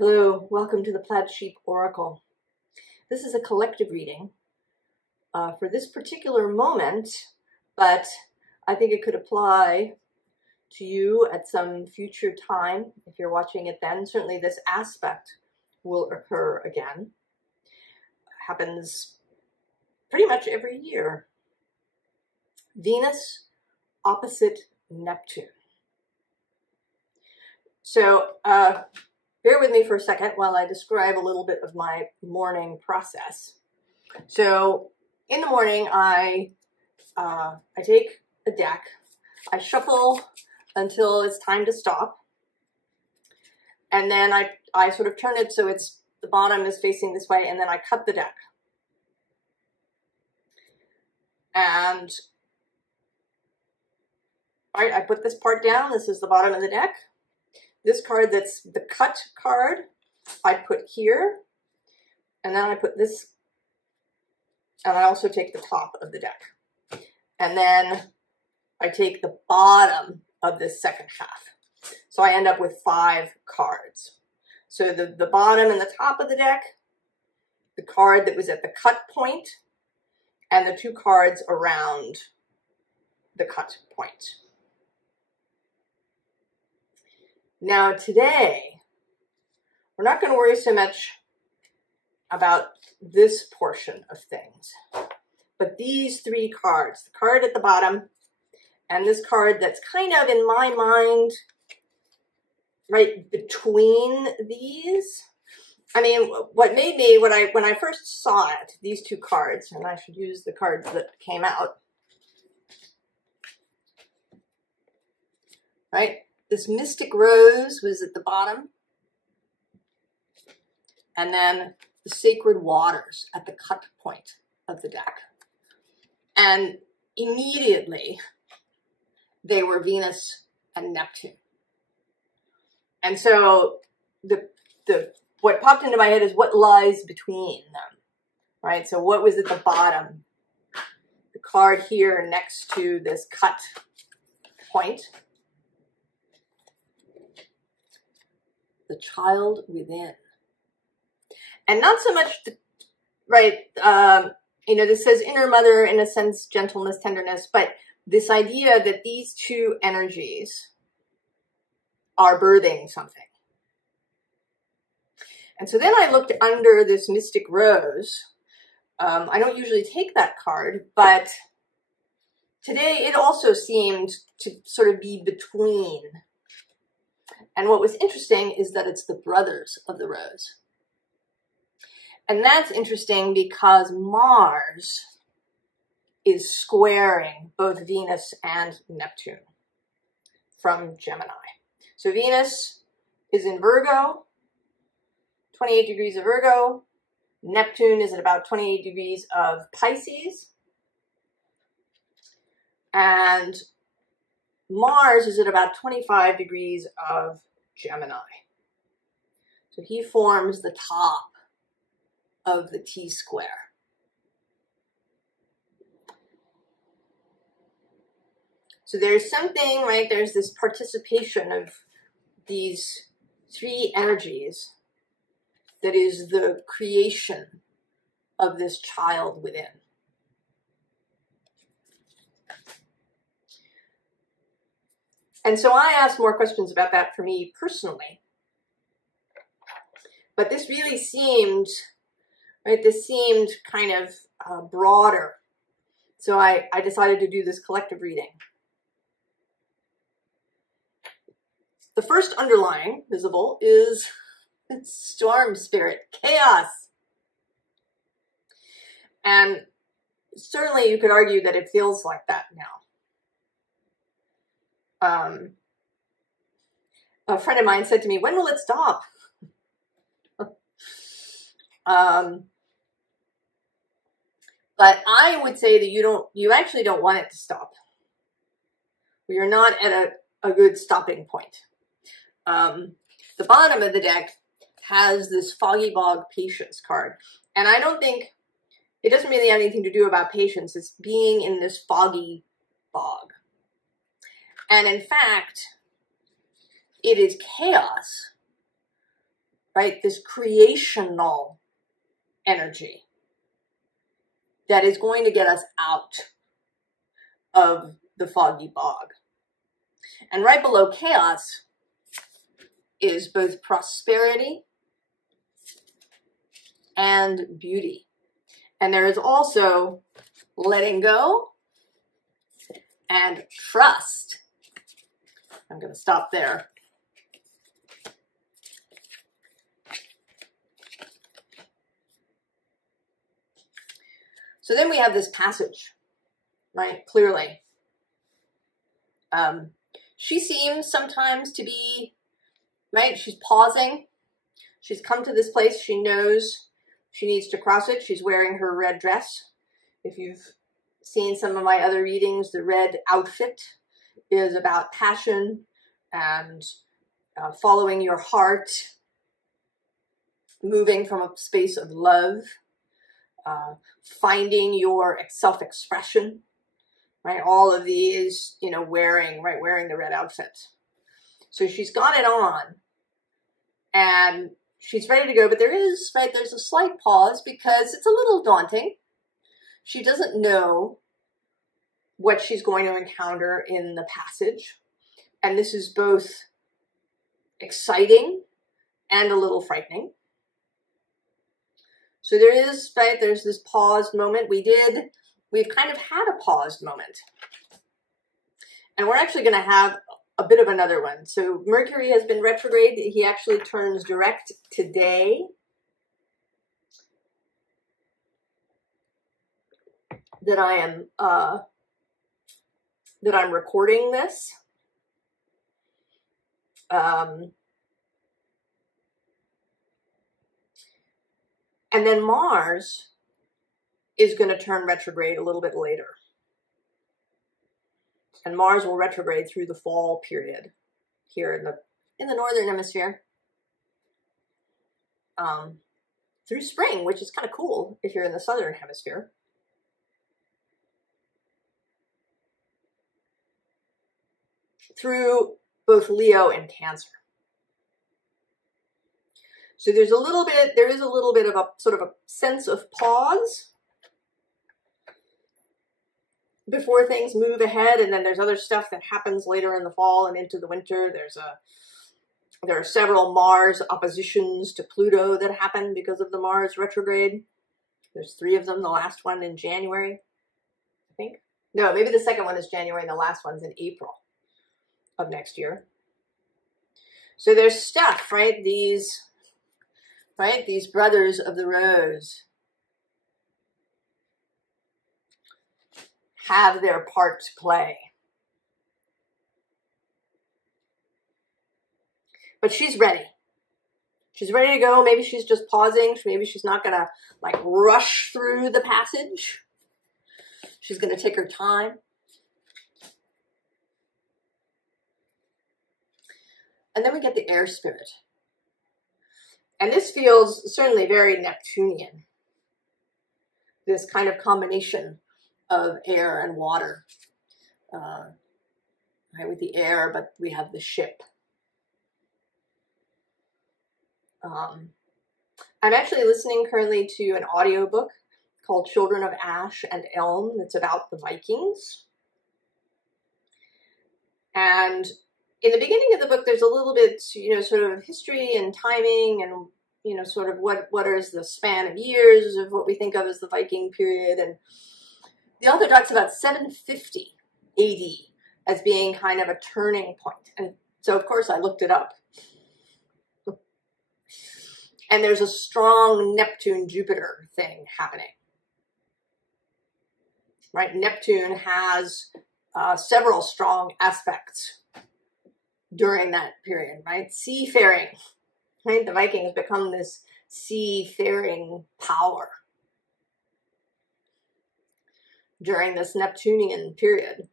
Hello, welcome to the Plaid Sheep Oracle. This is a collective reading for this particular moment, but I think it could apply to you at some future time if you're watching it then. Certainly this aspect will occur again. Happens pretty much every year. Venus opposite Neptune. So, bear with me for a second while I describe a little bit of my morning process. So in the morning, I take a deck, I shuffle until it's time to stop, and then I sort of turn it so the bottom is facing this way, and then I cut the deck. And all right, I put this part down. This is the bottom of the deck. This card that's the cut card, I put here, and then I put this, and I also take the top of the deck. And then I take the bottom of this second half. So I end up with 5 cards. So the bottom and the top of the deck, the card that was at the cut point, and the 2 cards around the cut point. Now today, we're not going to worry so much about this portion of things, but these 3 cards, the card at the bottom and this card that's kind of in my mind right between these. I mean, what made me, when I first saw it, these 2 cards, and I should use the cards that came out, right? This Mystic Rose was at the bottom, and then the Sacred Waters at the cut point of the deck. And immediately, they were Venus and Neptune. And so what popped into my head is what lies between them, right? So what was at the bottom? The card here next to this cut point. The child within. And not so much, this says inner mother, in a sense, gentleness, tenderness, but this idea that these 2 energies are birthing something. And so then I looked under this Mystic Rose. I don't usually take that card, but today it also seemed to sort of be between. And what was interesting is that it's the brothers of the rose. And that's interesting because Mars is squaring both Venus and Neptune from Gemini. So Venus is in Virgo, 28 degrees of Virgo. Neptune is at about 28 degrees of Pisces. And Mars is at about 25 degrees of Gemini. So he forms the top of the T-square. So there's something, right, there's this participation of these 3 energies that is the creation of this child within. And so I asked more questions about that for me personally. But this really seemed, right, this seemed kind of broader. So I decided to do this collective reading. The first underlying visible is storm spirit, chaos. And certainly you could argue that it feels like that now. A friend of mine said to me, when will it stop? But I would say that you actually don't want it to stop. We are not at a good stopping point. The bottom of the deck has this Foggy Bog Patience card. And I don't think, it doesn't really have anything to do about patience. It's being in this foggy bog. And in fact, it is chaos right? This creational energy that is going to get us out of the foggy bog. And right below chaos is both prosperity and beauty. And there is also letting go and trust. I'm going to stop there. So then we have this passage, right? Clearly. She seems sometimes to be, right? She's pausing. She's come to this place. She knows she needs to cross it. She's wearing her red dress. If you've seen some of my other readings, the red outfit is about passion and following your heart, moving from a space of love, finding your self-expression, right? All of these, you know, wearing the red outfit. So she's got it on and she's ready to go, but there's a slight pause because it's a little daunting. She doesn't know what she's going to encounter in the passage. And this is both exciting and a little frightening. So there's this paused moment. We've kind of had a paused moment. And we're actually going to have a bit of another one. So Mercury has been retrograde. He actually turns direct today. That I'm recording this. And then Mars is going to turn retrograde a little bit later. And Mars will retrograde through the fall period here in the northern hemisphere. Through spring, which is kind of cool if you're in the southern hemisphere. Through both Leo and Cancer. So there is a little bit of a sort of a sense of pause before things move ahead, and then there's other stuff that happens later in the fall and into the winter. There are several Mars oppositions to Pluto that happen because of the Mars retrograde. There's 3 of them, the last one in January, I think. No, maybe the second one is January and the last one's in April of next year. So there's stuff, right? These brothers of the rose have their part to play. But she's ready. She's ready to go. Maybe she's just pausing. Maybe she's not going to like rush through the passage. She's going to take her time. And then we get the air spirit. And this feels certainly very Neptunian. This kind of combination of air and water. Right, with the air, but we have the ship. I'm actually listening currently to an audiobook called Children of Ash and Elm that's about the Vikings. And in the beginning of the book, there's a little bit, sort of history and timing and, sort of what is the span of years of what we think of as the Viking period. And the author talks about 750 AD as being kind of a turning point. And so, of course, I looked it up. And there's a strong Neptune-Jupiter thing happening. Right? Neptune has several strong aspects during that period, right? Seafaring, right? The Vikings become this seafaring power during this Neptunian period.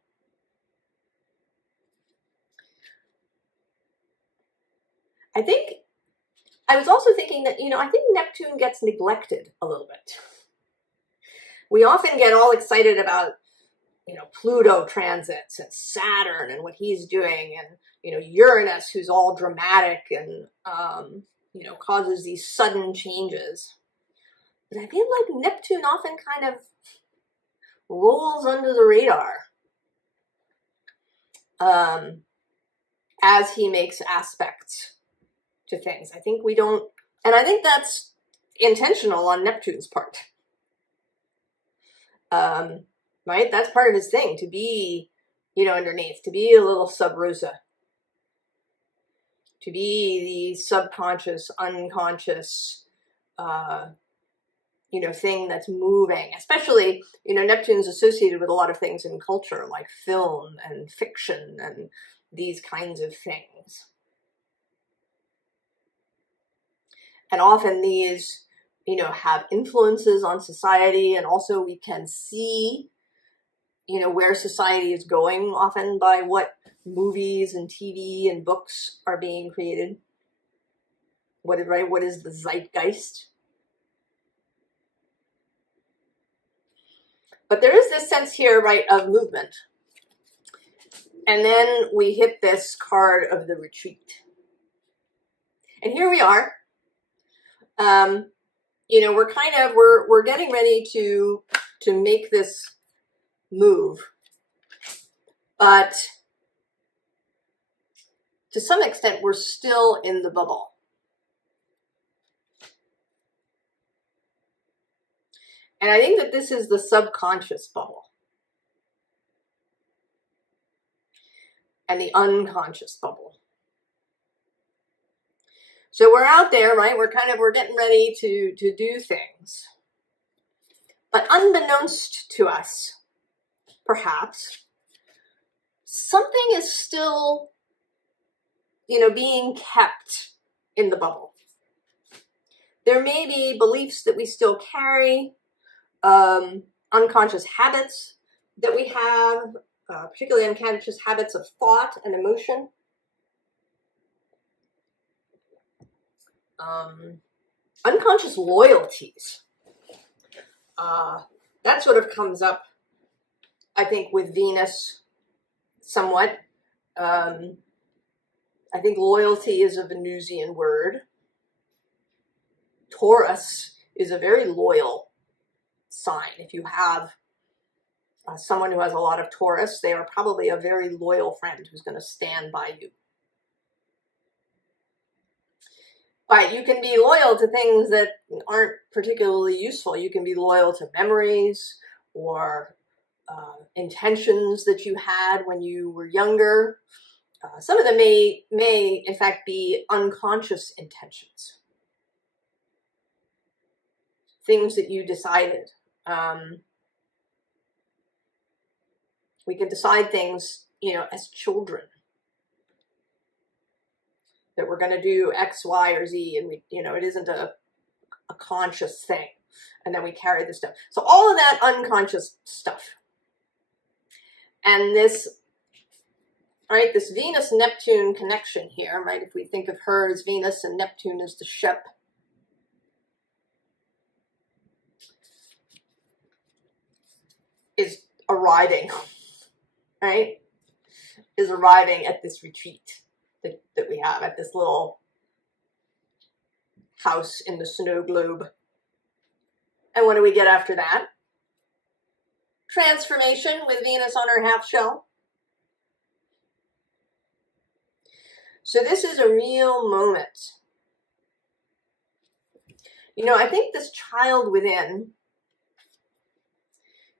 I was also thinking that, I think Neptune gets neglected a little bit. We often get all excited about, Pluto transits and Saturn and what he's doing and, Uranus, who's all dramatic and you know, causes these sudden changes. But I feel like Neptune often kind of rolls under the radar as he makes aspects to things. I think we don't, and I think that's intentional on Neptune's part. Right? That's part of his thing, to be, you know, underneath, to be a little sub rosa, to be the subconscious, unconscious, you know, thing that's moving. Especially, you know, Neptune's associated with a lot of things in culture, like film and fiction and these kinds of things. And often these, you know, have influences on society, and also we can see, you know, where society is going often by what movies and TV and books are being created. What is the zeitgeist? But there is this sense here, right, of movement. And then we hit this card of the retreat. And here we are. You know, we're getting ready to make this move. But to some extent, we're still in the bubble. And I think that this is the subconscious bubble. And the unconscious bubble. So we're out there, right? We're getting ready to do things. But unbeknownst to us, perhaps, something is still, you know, being kept in the bubble. There may be beliefs that we still carry, unconscious habits that we have, particularly unconscious habits of thought and emotion. Unconscious loyalties. That sort of comes up, I think, with Venus somewhat. I think loyalty is a Venusian word. Taurus is a very loyal sign. If you have someone who has a lot of Taurus, they are probably a very loyal friend who's going to stand by you. But you can be loyal to things that aren't particularly useful. You can be loyal to memories or intentions that you had when you were younger. Some of them may in fact be unconscious intentions. Things that you decided. We can decide things, you know, as children. That we're going to do X, Y, or Z, and we, you know, it isn't a conscious thing. And then we carry this stuff. So all of that unconscious stuff. And this, right, this Venus-Neptune connection here, right, if we think of her as Venus and Neptune as the ship, is arriving, right, is arriving at this retreat that we have, at this little house in the snow globe. And what do we get after that? Transformation with Venus on her half shell. So this is a real moment. You know, I think this child within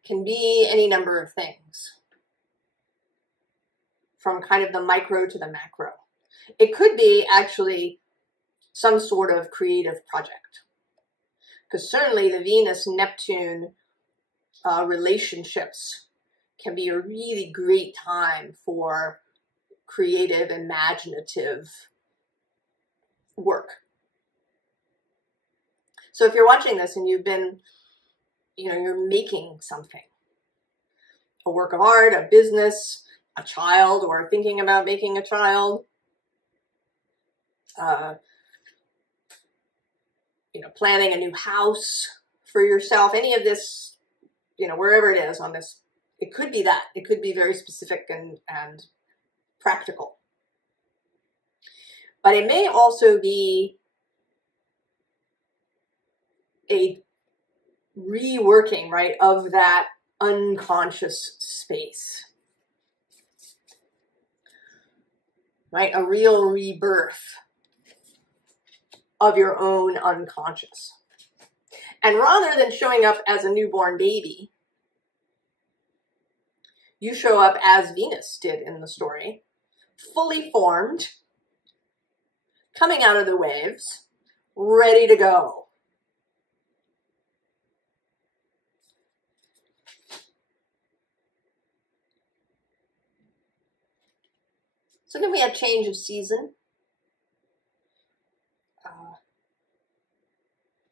can be any number of things. From kind of the micro to the macro. It could be actually some sort of creative project. Because certainly the Venus-Neptune relationships can be a really great time for creative, imaginative work. So if you're watching this and you've been, you know, you're making something, a work of art, a business, a child, or thinking about making a child, you know, planning a new house for yourself, any of this, you know, wherever it is on this, it could be that. It could be very specific and practical. But it may also be a reworking, right, of that unconscious space, right? A real rebirth of your own unconscious. And rather than showing up as a newborn baby, you show up as Venus did in the story, fully formed, coming out of the waves, ready to go. So then we have change of season.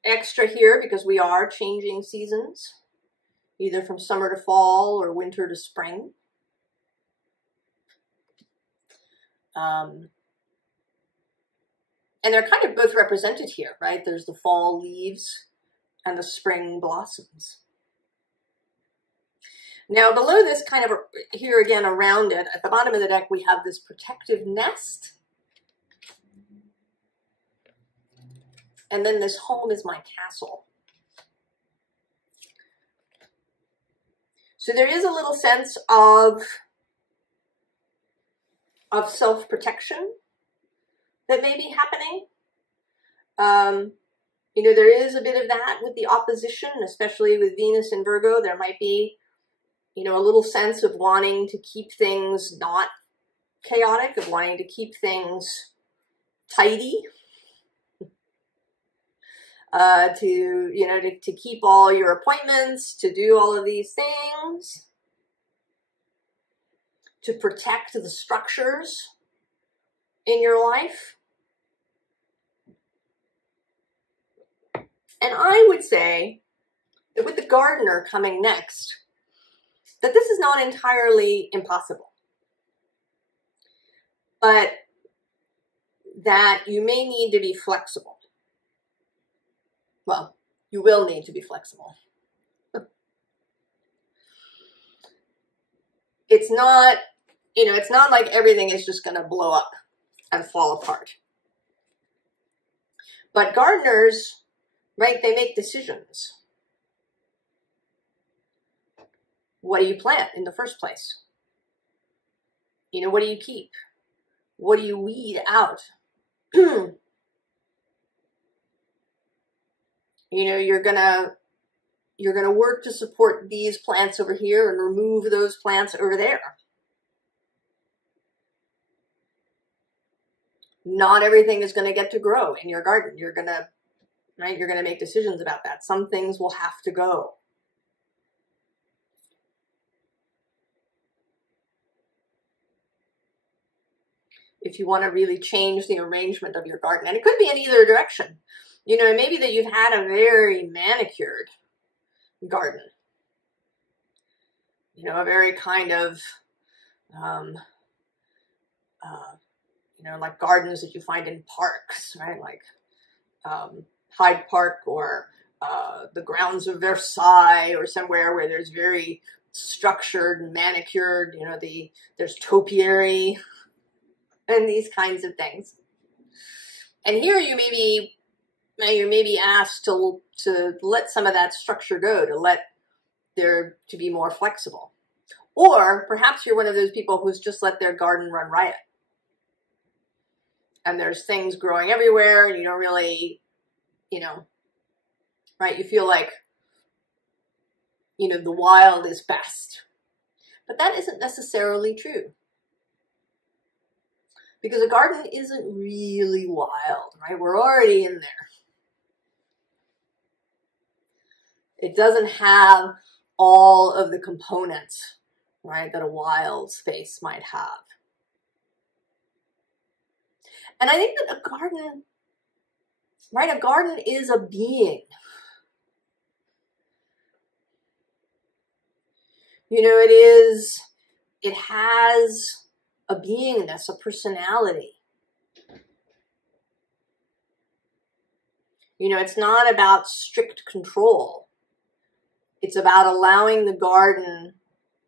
Extra here because we are changing seasons, either from summer to fall or winter to spring. And they're kind of both represented here, right? There's the fall leaves and the spring blossoms. Now below this, kind of here again around it, at the bottom of the deck, we have this protective nest. And then this home is my castle. So there is a little sense of self-protection that may be happening. You know, there is a bit of that with the opposition, especially with Venus and Virgo. There might be, you know, a little sense of wanting to keep things not chaotic, of wanting to keep things tidy. To keep all your appointments, to do all of these things, to protect the structures in your life. And I would say that with the gardener coming next, that this is not entirely impossible, but that you may need to be flexible. Well, you will need to be flexible. It's not, you know, it's not like everything is just going to blow up and fall apart. But gardeners, right, they make decisions. What do you plant in the first place? You know, what do you keep? What do you weed out? You know, you're gonna work to support these plants over here and remove those plants over there. Not everything is going to get to grow in your garden. You're gonna make decisions about that. Some things will have to go. If you want to really change the arrangement of your garden, and it could be in either direction. You know, maybe that you've had a very manicured garden. You know, a very kind of, you know, like gardens that you find in parks, right? Like Hyde Park or the grounds of Versailles or somewhere where there's very structured, manicured, you know, there's topiary and these kinds of things. And here you may be asked to let some of that structure go, to be more flexible. Or perhaps you're one of those people who's just let their garden run riot. And there's things growing everywhere and you don't really, you know, right? You feel like, you know, the wild is best. But that isn't necessarily true. Because a garden isn't really wild, right? We're already in there. It doesn't have all of the components, right, that a wild space might have. And I think that a garden, right, a garden is a being. You know, it has a beingness, a personality. You know, it's not about strict control. It's about allowing the garden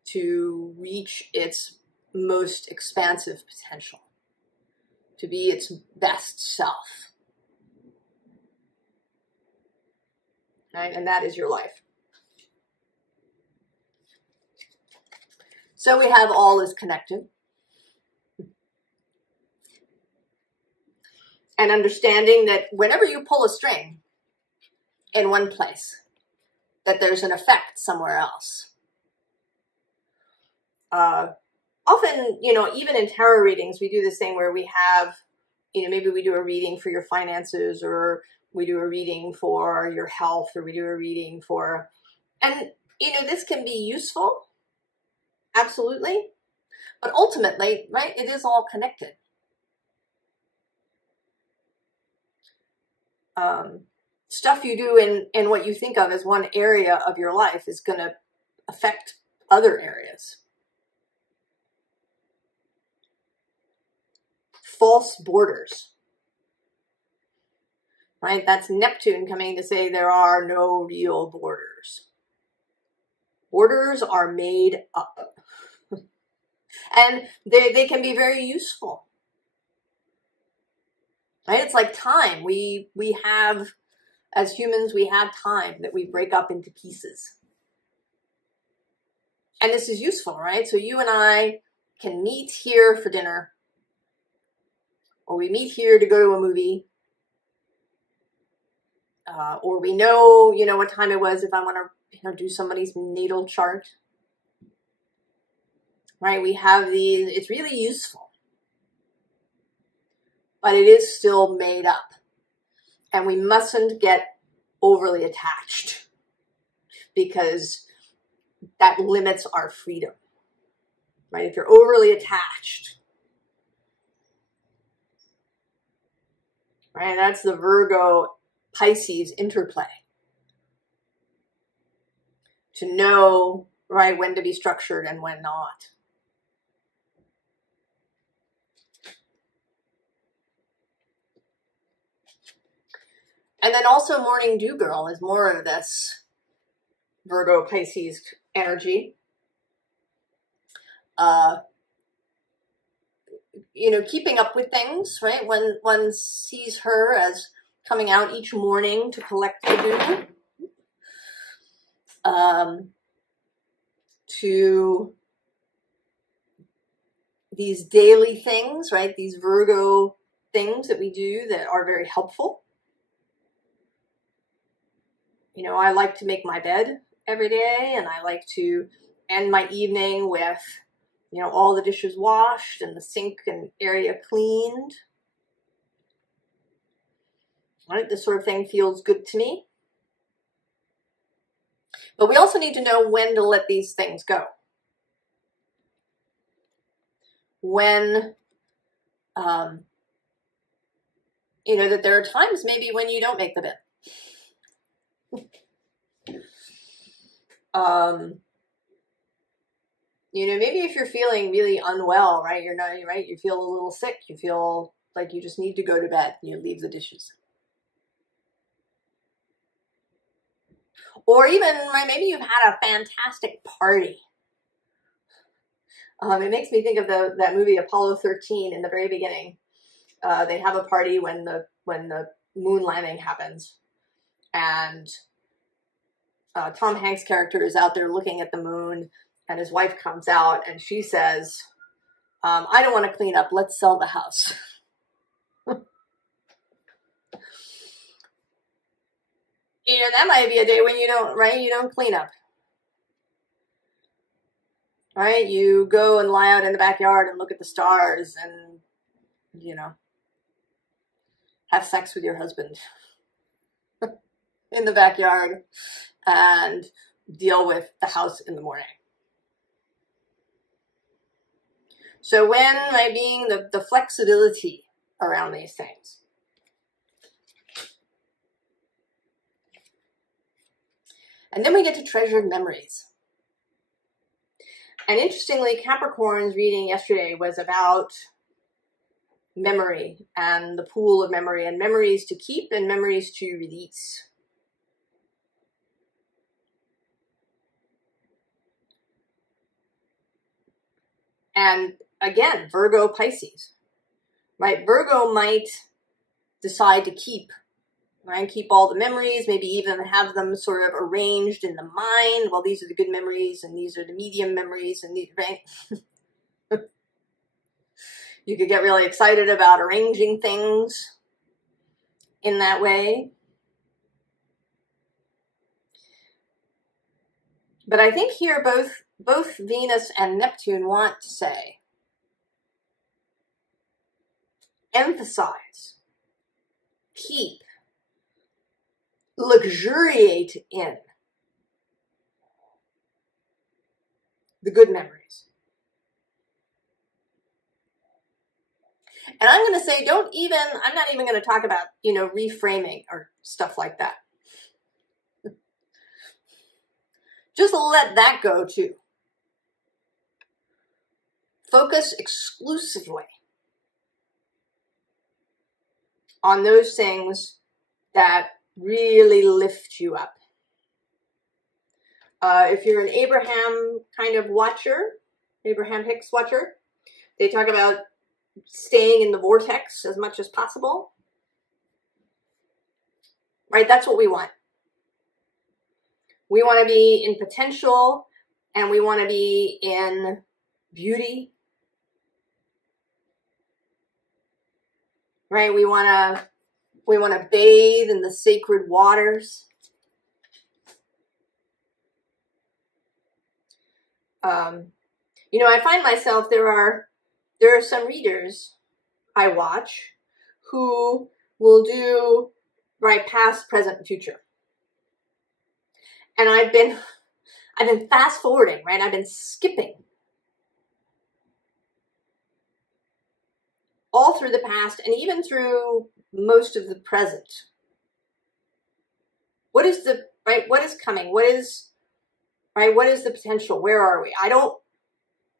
to reach its most expansive potential, to be its best self. right? And that is your life. So we have all is connected. And understanding that whenever you pull a string in one place, that there's an effect somewhere else. Often, you know, even in tarot readings, we do this thing where we have, you know, maybe we do a reading for your finances, or we do a reading for your health, or we do a reading for, and, you know, this can be useful, absolutely. But ultimately, right, it is all connected. Stuff you do in what you think of as one area of your life is going to affect other areas. False borders, right? That's Neptune coming to say there are no real borders. Borders are made up. And they can be very useful, right? It's like time. We have, as humans, we have time that we break up into pieces. And this is useful, right? So you and I can meet here for dinner, or we meet here to go to a movie, or we know, you know, what time it was if I want to, you know, do somebody's natal chart, right? We have these, it's really useful, but it is still made up, and we mustn't get overly attached, because that limits our freedom, right? If you're overly attached, right? That's the Virgo Pisces interplay. To know, right, when to be structured and when not. And then also Morning Dew Girl is more of this Virgo Pisces energy. You know, keeping up with things, right? When one sees her as coming out each morning to collect the dew, to these daily things, right? These Virgo things that we do that are very helpful. You know, I like to make my bed every day, and I like to end my evening with, you know, all the dishes washed and the sink and area cleaned. Right? This sort of thing feels good to me. But we also need to know when to let these things go. When, you know, that there are times maybe when you don't make the bed. You know, maybe if you're feeling really unwell, right? You're not, right? You feel a little sick. You feel like you just need to go to bed. You leave the dishes. Or even, right, maybe you've had a fantastic party. It makes me think of that movie Apollo 13 in the very beginning. They have a party when the moon landing happens, and Tom Hanks' character is out there looking at the moon, and his wife comes out and she says, I don't want to clean up, let's sell the house. You know, that might be a day when you don't, right? You don't clean up. Right? You go and lie out in the backyard and look at the stars and, you know, have sex with your husband in the backyard and deal with the house in the morning. So when am being the flexibility around these things? And then we get to treasured memories. And interestingly, Capricorn's reading yesterday was about memory and the pool of memory, and memories to keep and memories to release. And again, Virgo Pisces, right? Virgo might decide to keep right? Keep all the memories, maybe even have them sort of arranged in the mind. Well, these are the good memories, and these are the medium memories, and these, right? You could get really excited about arranging things in that way. But I think here both Venus and Neptune want to say, emphasize, keep, luxuriate in the good memories. And I'm going to say, I'm not even going to talk about, reframing or stuff like that. Just let that go too. Focus exclusively on those things that really lift you up. If you're an Abraham kind of watcher, Abraham Hicks watcher, they talk about staying in the vortex as much as possible. Right? That's what we want. We want to be in potential, and we want to be in beauty. Right? We want to bathe in the sacred waters. I find myself, there are some readers I watch who will do, right, past, present, and future. And I've been fast forwarding, right? I've been skipping all through the past and even through most of the present. What is what is coming? What is the potential? Where are we? I don't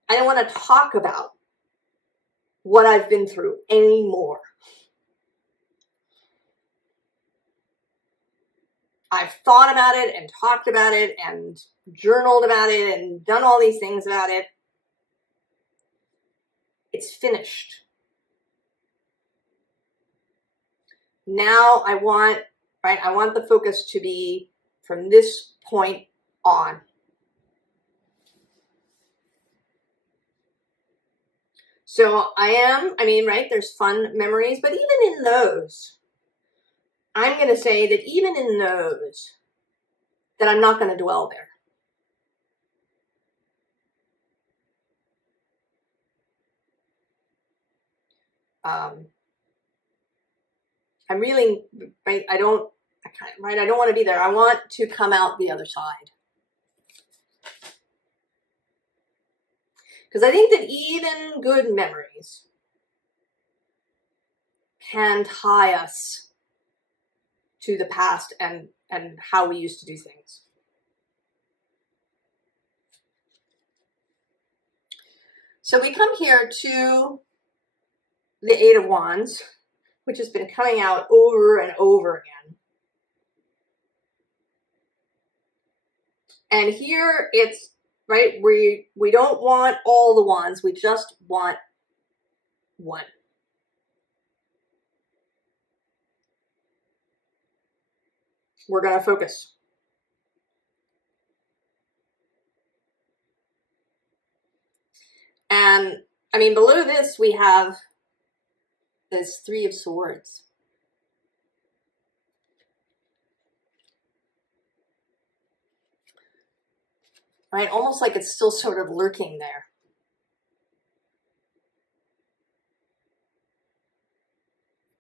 want to talk about what I've been through anymore. I've thought about it and talked about it and journaled about it and done all these things about it. It's finished. Now I want the focus to be from this point on. So there's fun memories, but even in those, I'm going to say that even in those, that I'm not going to dwell there. I don't want to be there. I want to come out the other side. Because I think that even good memories can tie us to the past and how we used to do things. So we come here to the Eight of Wands, which has been coming out over and over again. And here it's, right, we don't want all the wands, we just want one. We're going to focus. And, below this we have this Three of Swords. Right? Almost like it's still sort of lurking there.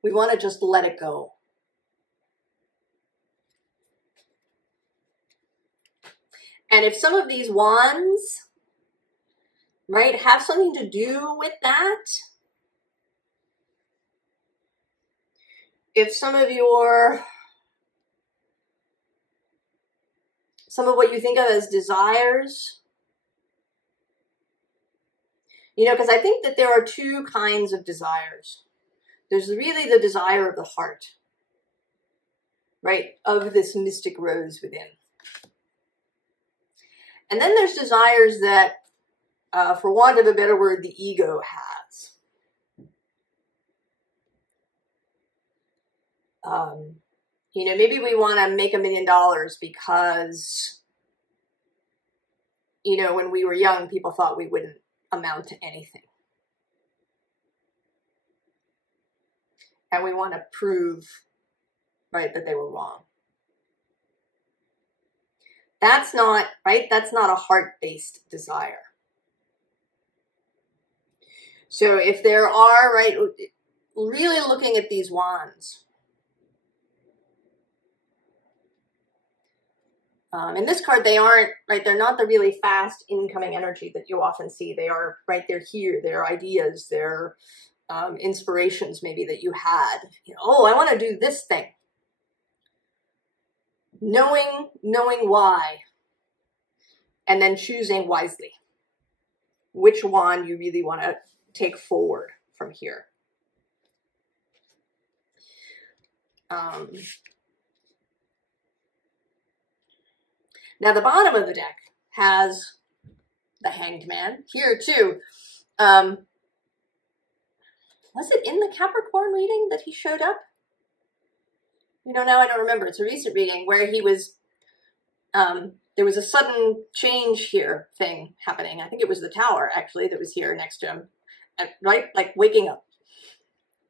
We want to just let it go. And if some of these wands, right, have something to do with that, if some of what you think of as desires, because I think that there are two kinds of desires. There's really the desire of the heart, right, of this mystic rose within. And then there's desires that, for want of a better word, the ego has. You know, maybe we want to make $1 million because, you know, when we were young, people thought we wouldn't amount to anything. And we want to prove, right, that they were wrong. That's not, right, that's not a heart-based desire. So if there are, right, really looking at these wands, in this card, they aren't, right, they're not the really fast incoming energy that you often see. They are, right, they're here, they're ideas, they're inspirations maybe that you had. You know, oh, I want to do this thing. Knowing why, and then choosing wisely which wand you really want to take forward from here. Now the bottom of the deck has the Hanged Man here too. Was it in the Capricorn reading that he showed up? You know, now I don't remember. It's a recent reading where he was, there was a sudden change here thing happening. I think it was the Tower, actually, that was here next to him. And, right? Like waking up.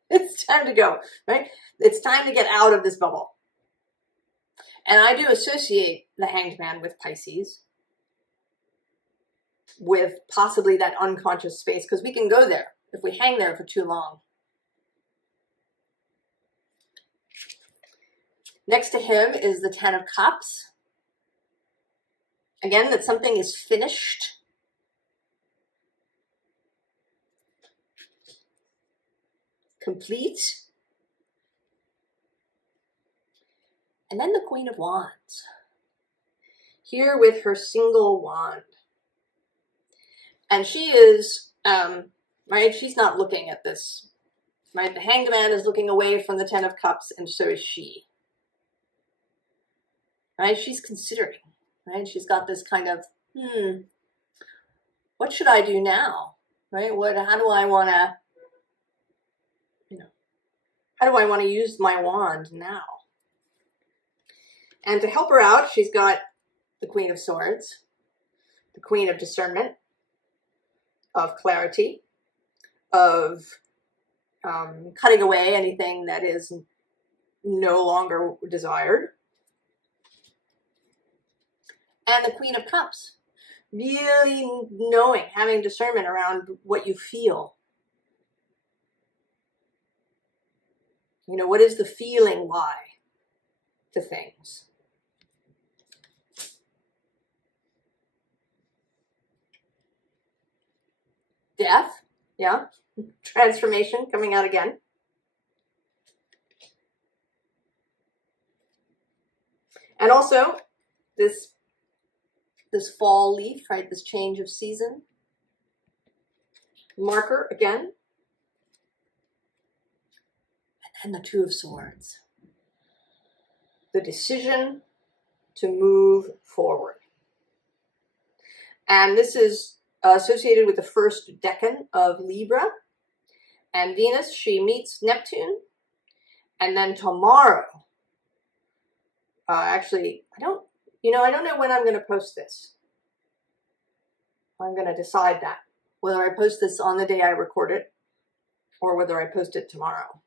It's time to go, right? It's time to get out of this bubble. And I do associate the Hanged Man with Pisces, with possibly that unconscious space, because we can go there if we hang there for too long. Next to him is the Ten of Cups. Again, that something is finished. Complete. And then the Queen of Wands. Here with her single wand. And she is, right, she's not looking at this. Right, the Hanged Man is looking away from the Ten of Cups, and so is she. Right, she's considering. Right, she's got this kind of, what should I do now? Right, how do I want to, you know, how do I want to use my wand now? And to help her out, she's got the Queen of Swords, the Queen of Discernment, of Clarity, of cutting away anything that is no longer desired, and the Queen of Cups, really knowing, having discernment around what you feel. You know, what is the feeling lie to things? Death, yeah. Transformation coming out again. And also this fall leaf, right? This change of season. Marker again. And the Two of Swords. The decision to move forward. And this is associated with the first decan of Libra. And Venus, she meets Neptune. And then tomorrow, actually, I don't know when I'm going to post this. I'm going to decide that. Whether I post this on the day I record it or whether I post it tomorrow.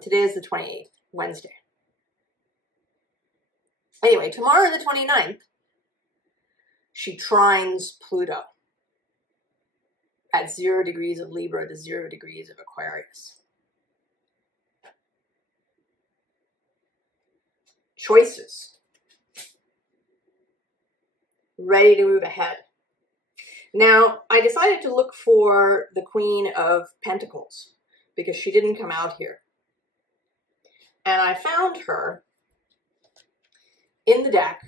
Today is the 28th, Wednesday. Anyway, tomorrow the 29th, she trines Pluto at 0 degrees of Libra to 0 degrees of Aquarius. Choices. Ready to move ahead. Now, I decided to look for the Queen of Pentacles because she didn't come out here. And I found her in the deck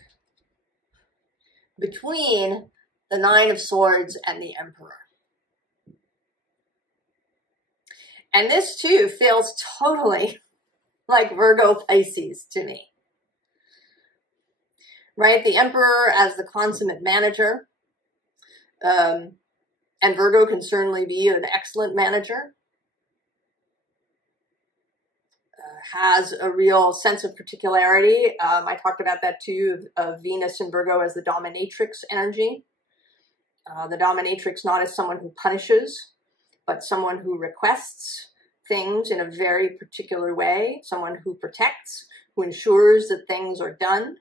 between the Nine of Swords and the Emperor. And this too feels totally like Virgo Pisces to me. Right? The Emperor as the consummate manager. And Virgo can certainly be an excellent manager. has a real sense of particularity. I talked about that too, of Venus in Virgo as the dominatrix energy. The dominatrix not as someone who punishes, but someone who requests things in a very particular way, someone who protects, who ensures that things are done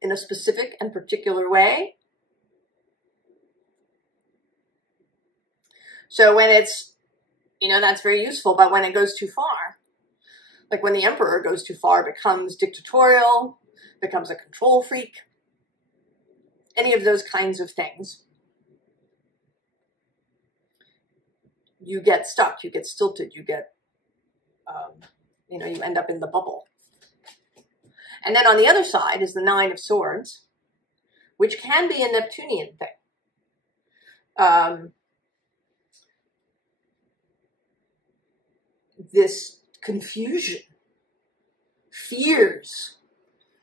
in a specific and particular way. So when it's, you know, that's very useful, but when it goes too far, like when the emperor goes too far, becomes dictatorial, becomes a control freak, any of those kinds of things, you get stuck, you get stilted, you get, you know, you end up in the bubble. And then on the other side is the Nine of Swords, which can be a Neptunian thing. This confusion, fears.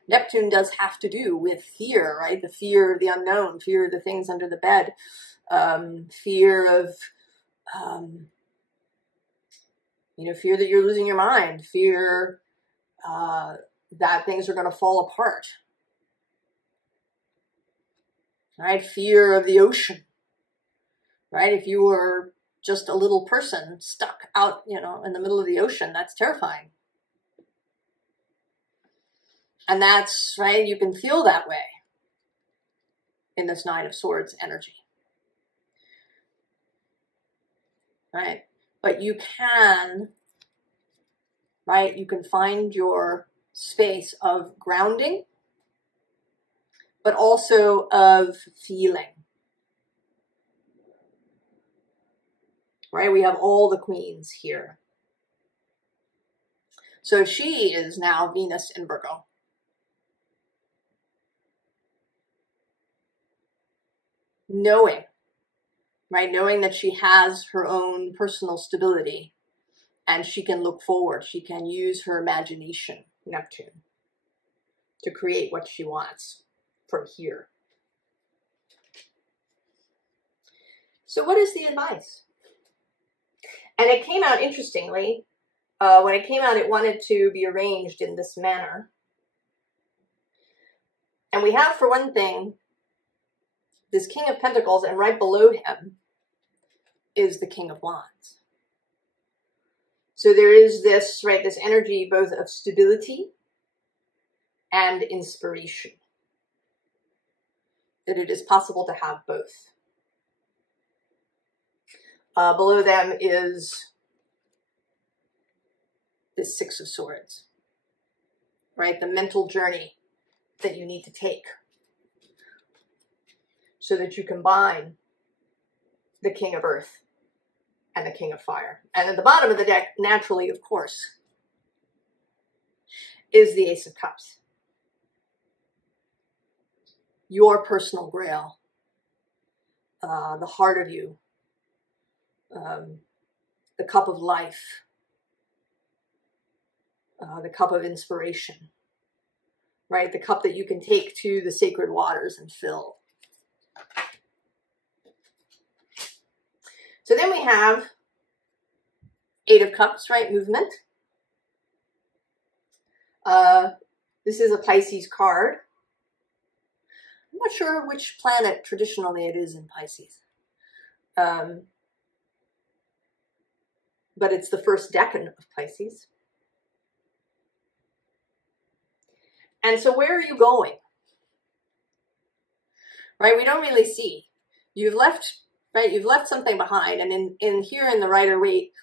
Neptune does have to do with fear, right? The fear of the unknown, fear of the things under the bed, fear of, you know, fear that you're losing your mind, fear that things are going to fall apart, right? Fear of the ocean, right? If you were just a little person stuck out, you know, in the middle of the ocean, that's terrifying. And that's, right, you can feel that way in this Nine of Swords energy, right? But you can, right, you can find your space of grounding, but also of feeling. Right, we have all the queens here. So she is now Venus in Virgo. Knowing, right, knowing that she has her own personal stability and she can look forward, she can use her imagination, Neptune, to create what she wants from here. So what is the advice? And it came out interestingly. When it came out, it wanted to be arranged in this manner. And we have, for one thing, this King of Pentacles, and right below him is the King of Wands. So there is this, right, this energy both of stability and inspiration. That it is possible to have both. Below them is this Six of Swords, right? The mental journey that you need to take so that you combine the King of Earth and the King of Fire. And at the bottom of the deck, naturally, of course, is the Ace of Cups. Your personal grail, the heart of you, the cup of life, the cup of inspiration, right? The cup that you can take to the sacred waters and fill. So then we have Eight of Cups, right? Movement. This is a Pisces card. I'm not sure which planet traditionally it is in Pisces. But it's the first decan of Pisces. And so where are you going? Right? We don't really see. You've left, right? You've left something behind. And in here in the Rider-Waite,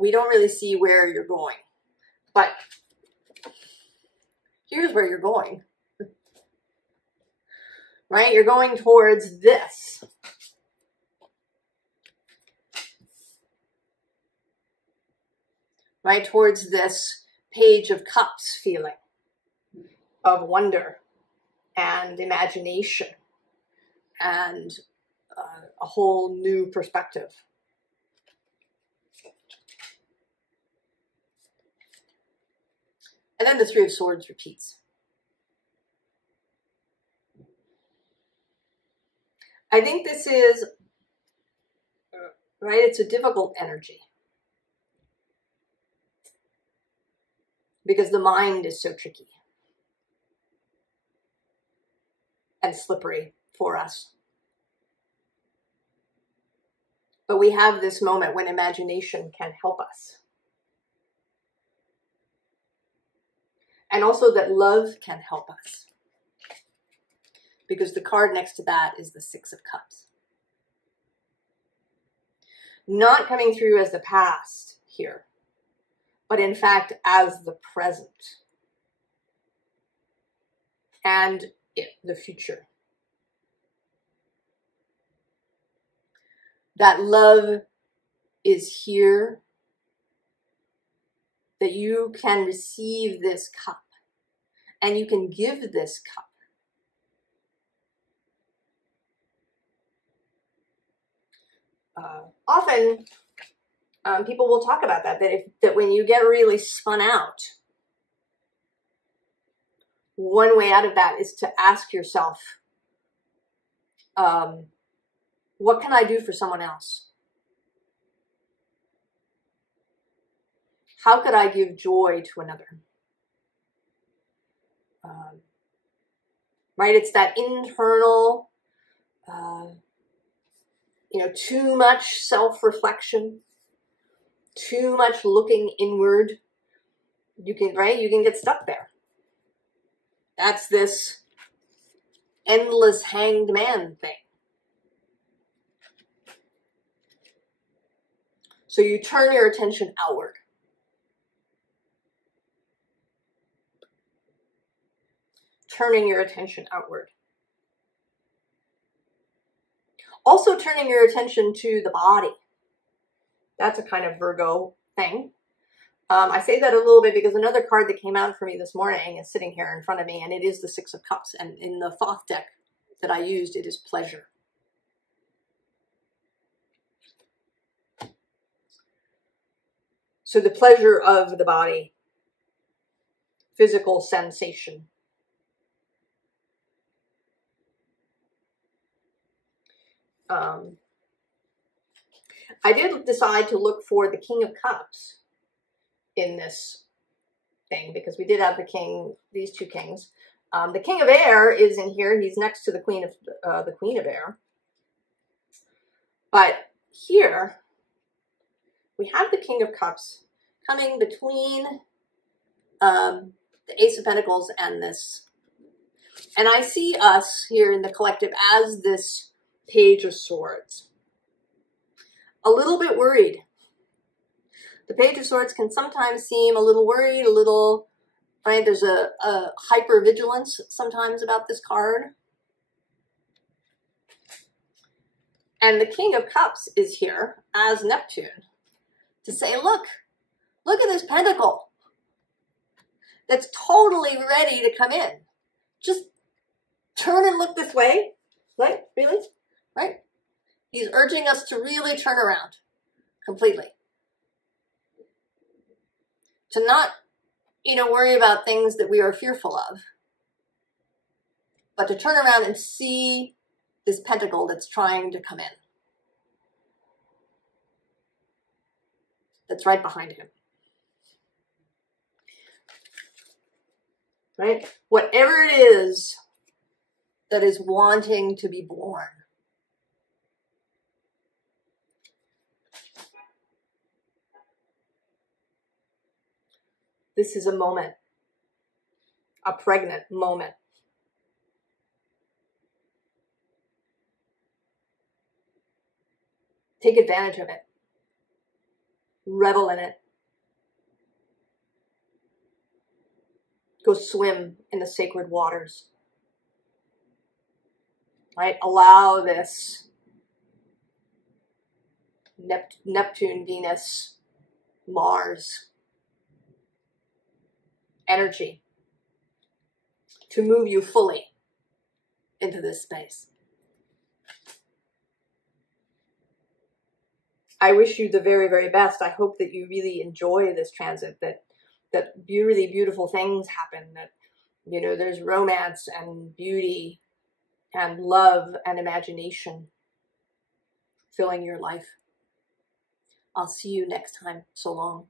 we don't really see where you're going. But here's where you're going. Right? You're going towards this. Right? Towards this Page of Cups feeling of wonder and imagination and a whole new perspective. And then the Three of Swords repeats. I think this is, right, it's a difficult energy. because the mind is so tricky and slippery for us. But we have this moment when imagination can help us. And also that love can help us. Because the card next to that is the Six of Cups. Not coming through as the past here, but in fact as the present and the future. That love is here, that you can receive this cup and you can give this cup. Often people will talk about that when you get really spun out, one way out of that is to ask yourself, what can I do for someone else? How could I give joy to another? Right? It's that internal, too much self-reflection, too much looking inward. You can get stuck there. That's this endless hanged man thing. So you turn your attention outward. Turning your attention outward. Also turning your attention to the body. That's a kind of Virgo thing. I say that a little bit because another card that came out for me this morning is sitting here in front of me, and it is the Six of Cups. And in the Thoth deck that I used, it is pleasure. So the pleasure of the body, physical sensation. I did decide to look for the King of Cups in this thing because we did have these two kings. The King of Air is in here. He's next to the Queen of Air. But here we have the King of Cups coming between the Ace of Pentacles and this. And I see us here in the collective as this Page of Swords. A little bit worried. The Page of Swords can sometimes seem a little worried, right? There's a hyper-vigilance sometimes about this card. And the King of Cups is here as Neptune to say, look at this pentacle that's totally ready to come in. Just turn and look this way. Right? Really? Right? He's urging us to really turn around completely. To not, worry about things that we are fearful of, but to turn around and see this pentacle that's trying to come in. That's right behind him. Right? Whatever it is that is wanting to be born. This is a moment, a pregnant moment. Take advantage of it. Revel in it. Go swim in the sacred waters. Right? Allow this Neptune, Venus, Mars energy to move you fully into this space. I wish you the very, very best. I hope that you really enjoy this transit, that really beautiful things happen, that, there's romance and beauty and love and imagination filling your life. I'll see you next time. So long.